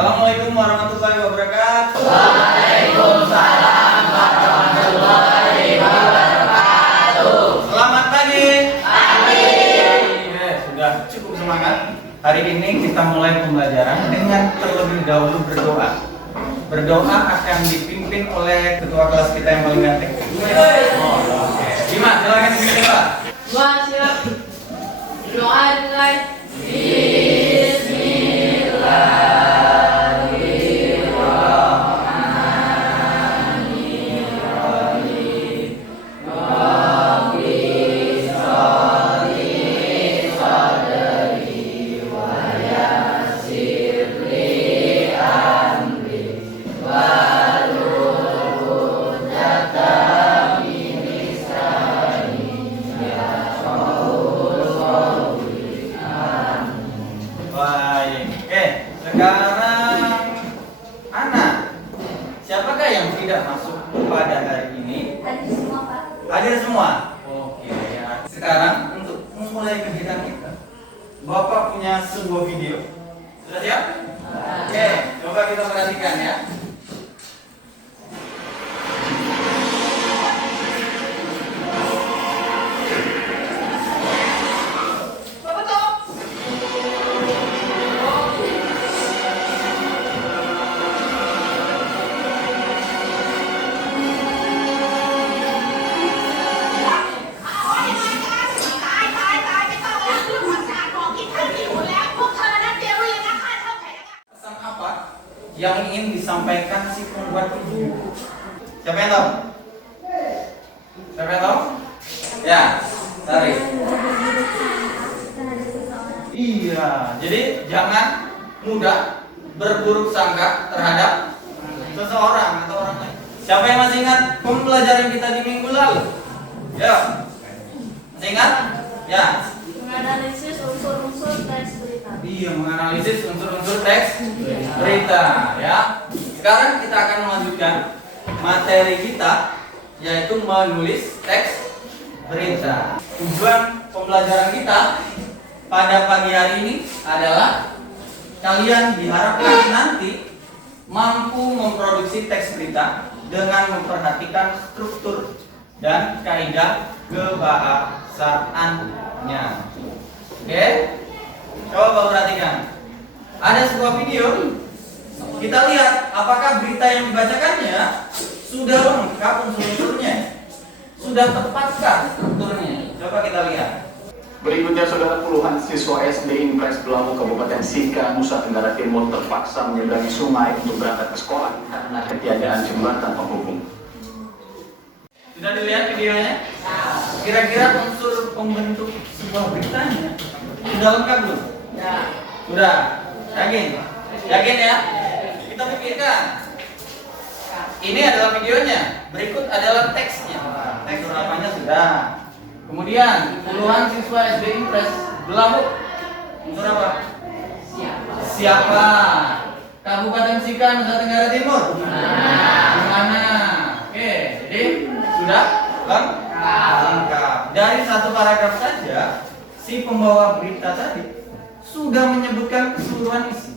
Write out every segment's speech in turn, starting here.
Assalamualaikum warahmatullahi wabarakatuh. Waalaikumsalam warahmatullahi wabarakatuh. Selamat pagi. Pagi. Sudah cukup semangat. Hari ini kita mulai pembelajaran dengan terlebih dahulu berdoa. Berdoa akan dipimpin oleh ketua kelas kita yang paling ganteng. Oke. Dimas, silakan dipimpin Pak. Siap. Doa dimulai. Baik. Sekarang anak, siapakah yang tidak masuk pada hari ini? Hadir semua, Pak. Hadir semua. Oke ya. Sekarang untuk memulai kegiatan kita, Bapak punya sebuah video. Sudah siap? Oke, coba kita perhatikan ya. Bapak tuh. Pesan apa yang ingin disampaikan si pembuat video? Siapa yang tahu? Siapa yang tahu? Ya, tarik. Iya, jadi jangan mudah berburuk sangka terhadap seseorang atau orang lain. Siapa yang masih ingat pembelajaran kita di minggu lalu? Ya, masih ingat? Ya. Menganalisis unsur-unsur teks berita. Iya, menganalisis unsur-unsur teks berita ya. Sekarang kita akan melanjutkan materi kita, yaitu menulis teks berita. Tujuan pembelajaran kita pada pagi hari ini adalah kalian diharapkan nanti mampu memproduksi teks berita dengan memperhatikan struktur dan kaidah kebahasaannya. Oke? Coba perhatikan. Ada sebuah video. Kita lihat apakah berita yang dibacakannya sudah lengkap unsurnya, sudah tepatkah strukturnya. Coba kita lihat. Berikutnya, saudara, puluhan siswa SD Impres Belamu Kabupaten Sika, Nusa Tenggara Timur terpaksa menyeberangi sungai untuk berangkat ke sekolah karena ketiadaan jembatan penghubung. Sudah dilihat videonya? Kira-kira unsur pembentuk sebuah beritanya sudah lengkap belum? Ya. Sudah. Yakin? Yakin ya? Kita pikirkan. Ini adalah videonya. Berikut adalah teksnya. Teks namanya sudah. Kemudian puluhan siswa SD Impres Belamu. Unsur apa? Siapa? Kabupaten Sika, Nusa Tenggara Timur. Di mana? Oke, jadi sudah lengkap. Dari satu paragraf saja, si pembawa berita tadi sudah menyebutkan keseluruhan isi.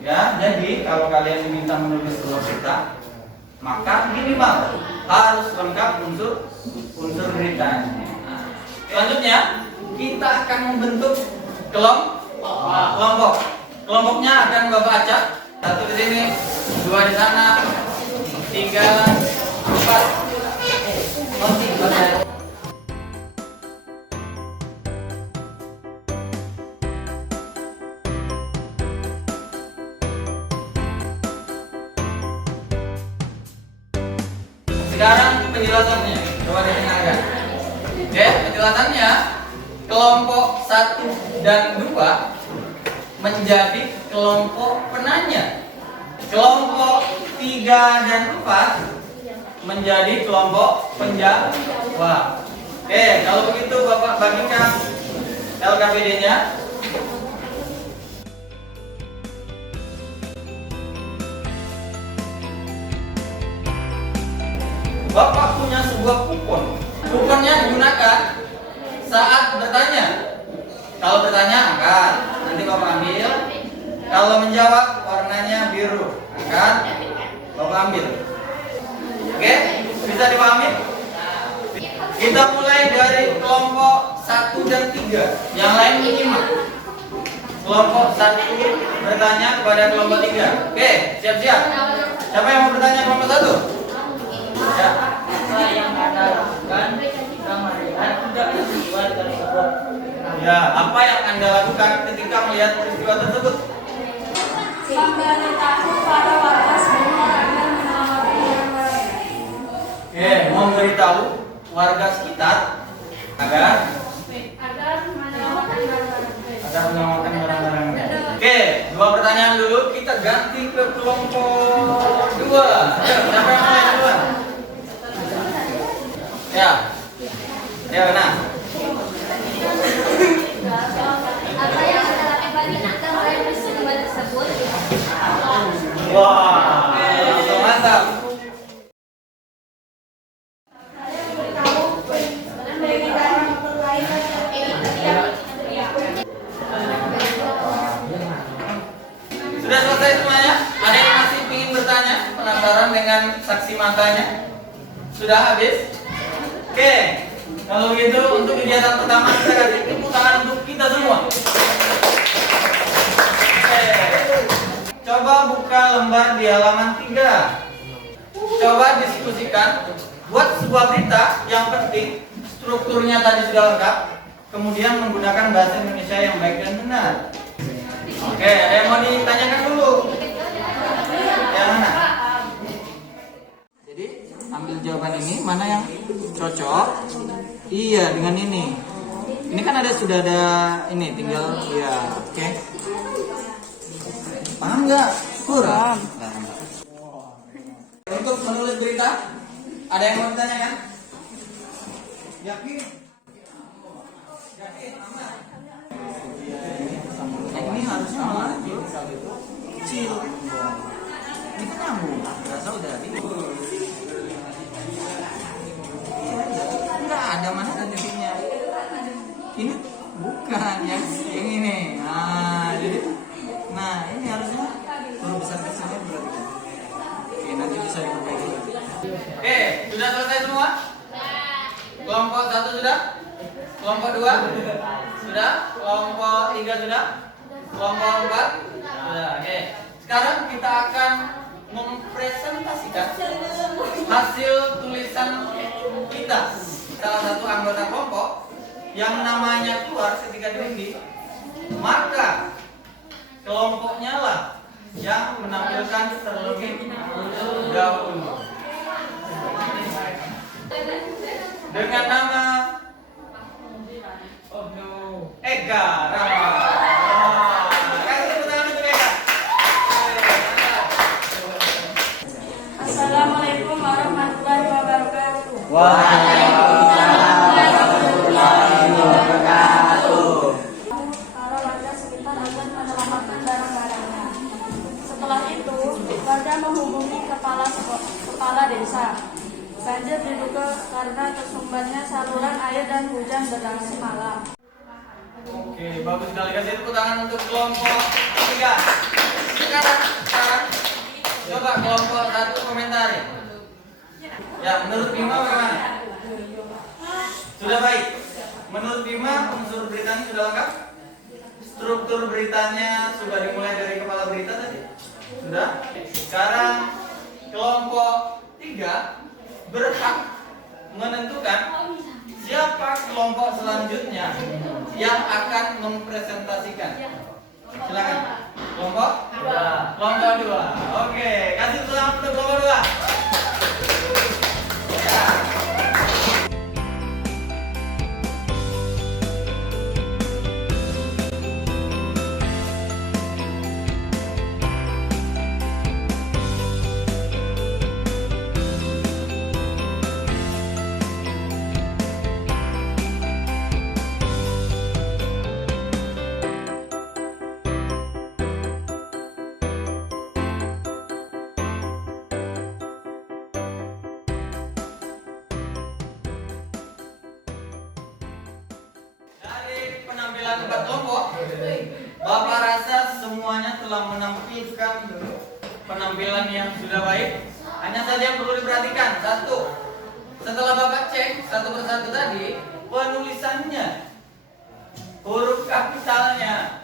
Ya, jadi kalau kalian diminta menulis sebuah berita, maka minimal harus lengkap unsur beritanya. Nah, selanjutnya kita akan membentuk kelompok. Kelompoknya akan Bapak acak. Satu di sini, dua di sana, tiga, empat. Sekarang penjelasannya, coba didengarkan. Oke, penjelasannya kelompok 1 dan 2 menjadi kelompok penanya. Kelompok 3 dan 4 menjadi kelompok penjawab. Oke, kalau begitu Bapak bagikan LKPD-nya. Bapak punya sebuah kupon. Kuponnya digunakan saat bertanya. Kalau bertanya angkat, nanti Bapak ambil, Kalau menjawab warnanya biru. Angkat. Bapak ambil. Oke? Bisa dipahami? Kita mulai dari kelompok 1 dan 3. Yang lain menyimak. Kelompok 1 bertanya kepada kelompok 3. Oke, siap-siap. Siapa yang mau bertanya kelompok 1? Ya. Apa yang Anda lakukan jika melihat peristiwa tersebut? Ya, apa yang Anda lakukan ketika melihat peristiwa tersebut? Memberitahu para warga sekitar agar menyelamatkan barang-barang. Oke, memberitahu warga sekitar agar menyelamatkan barang-barang. Oke, 2 pertanyaan dulu. Kita ganti ke kelompok 2. Siapa yang mulai duluan? Ya. Ya, benar. Apa yang Anda lakukan ketika melihat peristiwa tersebut? Wah, langsung mantap. Sudah selesai semuanya? Ada yang masih ingin bertanya? Penasaran dengan saksi matanya? Sudah habis? Oke, kalau begitu untuk kegiatan pertama kita kasih tepuk tangan untuk kita semua. Oke, coba buka lembar di halaman 3. Coba diskusikan, buat sebuah berita yang penting, strukturnya tadi sudah lengkap, kemudian menggunakan bahasa Indonesia yang baik dan benar. Oke, ada yang mau ditanyakan dulu? Yang mana? Jadi, ambil jawaban ini, mana yang cocok? Iya, dengan ini. Ini kan sudah ada ini, tinggal ya, oke. Paham nggak? Kurang. Untuk menulis berita, ada yang mau ditanyakan? Yakin? Yakin? Aman? Ini harusnya malah kecil. Ini kan nyambung. Berasa udah enggak ada mana ada titiknya. Ini bukan yang ini. Nah, jadi ini harusnya huruf besar kecilnya berarti. Oke, nanti bisa diperbaiki. Oke, sudah selesai semua? Kelompok 1 sudah? Kelompok 2? Sudah? Kelompok 3 sudah? Kelompok 4? Sudah, oke. Sekarang kita akan mempresentasikan hasil tulisan kita. Salah satu anggota kelompok yang namanya keluar ketika diundi, maka kelompoknya lah yang menampilkan terlebih dahulu dengan nama Eka Rama. Kasih tepuk tangan untuk Eka. Assalamualaikum warahmatullahi wabarakatuh. Para warga sekitar agar menyelamatkan barang-barangnya. Setelah itu, warga menghubungi kepala desa. Banjir diduga karena tersumbatnya saluran air dan hujan deras semalam. Oke, bagus sekali. Kasih tepuk tangan untuk kelompok 3. Sekarang coba kelompok 1 komentari. Ya, menurut Bima bagaimana? Sudah baik. Menurut Bima unsur beritanya sudah lengkap? Struktur beritanya sudah dimulai dari kepala berita tadi? Sudah? Sekarang kelompok 3 berhak menentukan siapa kelompok selanjutnya yang akan mempresentasikan. Silakan. Kelompok 2. Kelompok 2. Oke, kasih selamat untuk kelompok 2. Ya. Dari penampilan 4 kelompok, Bapak rasa semuanya telah menampilkan penampilan yang sudah baik. Hanya saja yang perlu diperhatikan, satu, setelah Bapak cek satu persatu tadi, penulisannya, huruf kapitalnya,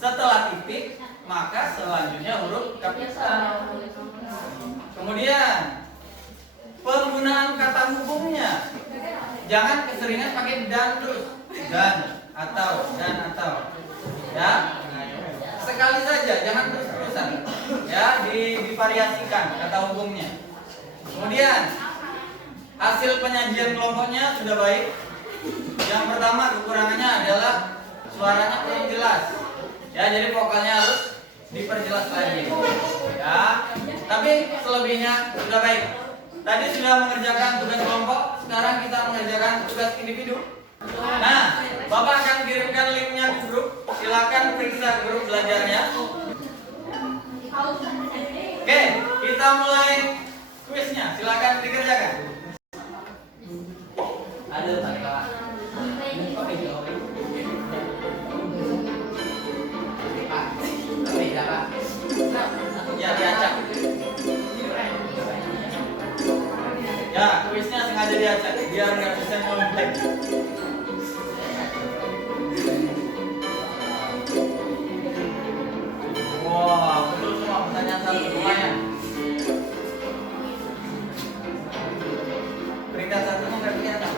setelah titik, maka selanjutnya huruf kapital. Kemudian, penggunaan kata hubungnya, jangan keseringan pakai dan terus, dan atau, ya. Sekali saja, jangan terus-terusan, ya, divariasikan kata hubungnya. Kemudian hasil penyajian kelompoknya sudah baik. Yang pertama kekurangannya adalah suaranya kurang jelas, ya, jadi vokalnya harus diperjelas lagi, ya. Tapi selebihnya sudah baik. Tadi sudah mengerjakan tugas kelompok, sekarang kita mengerjakan tugas individu. Nah, Bapak akan kirimkan linknya di grup. Silakan periksa grup belajarnya. Oke, kita mulai kuisnya. Silakan dikerjakan. Ada Pak. Ya, diacak. Ya, kuisnya sengaja diacak biar nggak bisa nyontek. Wah, betul semua pertanyaan satu lumayan. Peringkat satu mau nggak bikin apa?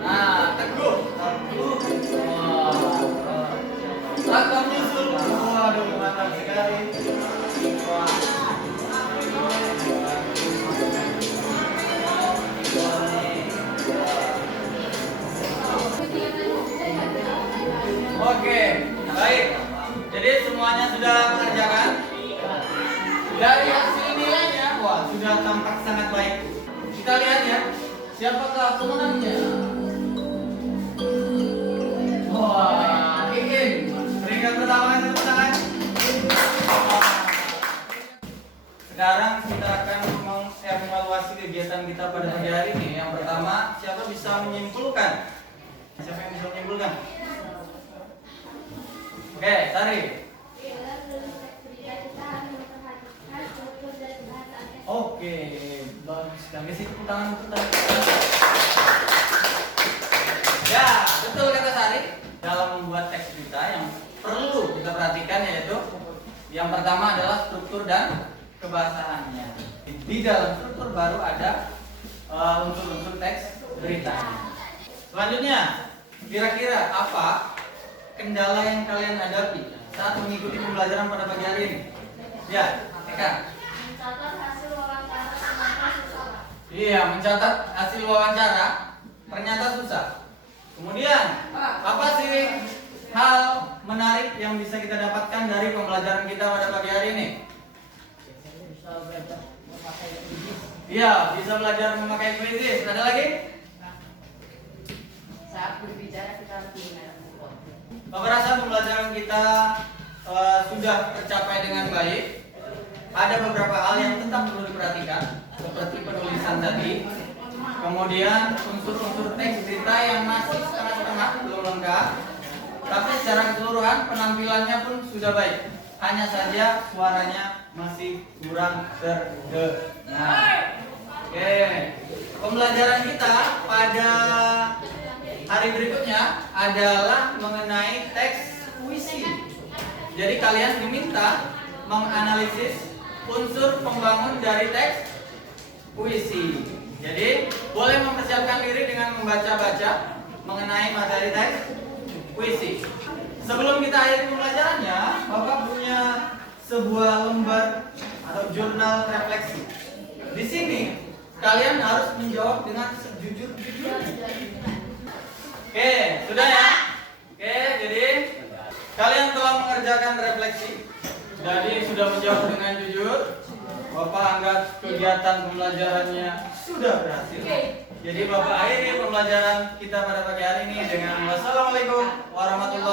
Nah, teguh. Wah, rakam nyusul. Waduh, mantap sekali. Wah. Oke, baik. Jadi semuanya sudah mengerjakan. Dari hasil nilainya, wah, sudah tampak sangat baik. Kita lihat ya, siapakah pemenangnya? Wah, Iin. Peringkat pertama tepuk tangan. Sekarang kita akan mengevaluasi kegiatan kita pada pagi hari ini. Yang pertama, siapa bisa menyimpulkan? Siapa yang bisa menyimpulkan? Oke, Sari. Oke, bagus. Kami sih tepuk tangan. Ya, betul kata Sari. Dalam membuat teks kita yang perlu kita perhatikan yaitu yang pertama adalah struktur dan kebahasaannya. Di dalam struktur baru ada unsur-unsur teks berita. Selanjutnya, kira-kira apa kendala yang kalian hadapi saat mengikuti pembelajaran pada pagi hari ini? Ya, Eka. Mencatat hasil wawancara ternyata susah. Iya, mencatat hasil wawancara ternyata susah. Kemudian, apa sih hal menarik yang bisa kita dapatkan dari pembelajaran kita pada pagi hari ini? Bisa belajar memakai kuis. Iya, bisa belajar memakai kuis. Ada lagi? Saat berbicara kita lebih enak. Bapak rasa pembelajaran kita sudah tercapai dengan baik. Ada beberapa hal yang tetap perlu diperhatikan, seperti penulisan tadi. Kemudian unsur-unsur teks cerita yang masih setengah-setengah, belum lengkap. Tapi secara keseluruhan penampilannya pun sudah baik. Hanya saja suaranya masih kurang terdengar. Oke, pembelajaran kita pada hari berikutnya adalah mengenai teks puisi. Jadi kalian diminta menganalisis unsur pembangun dari teks puisi. Jadi boleh mempersiapkan diri dengan membaca-baca mengenai materi teks puisi. Sebelum kita akhiri pembelajarannya, Bapak punya sebuah lembar atau jurnal refleksi. Di sini kalian harus menjawab dengan sejujur-jujurnya. Oke, sudah ya? Oke, jadi kalian telah mengerjakan refleksi. Jadi sudah menjawab dengan jujur. Bapak anggap kegiatan pembelajarannya sudah berhasil. Jadi Bapak akhiri pembelajaran kita pada pagi hari ini dengan wassalamualaikum warahmatullahi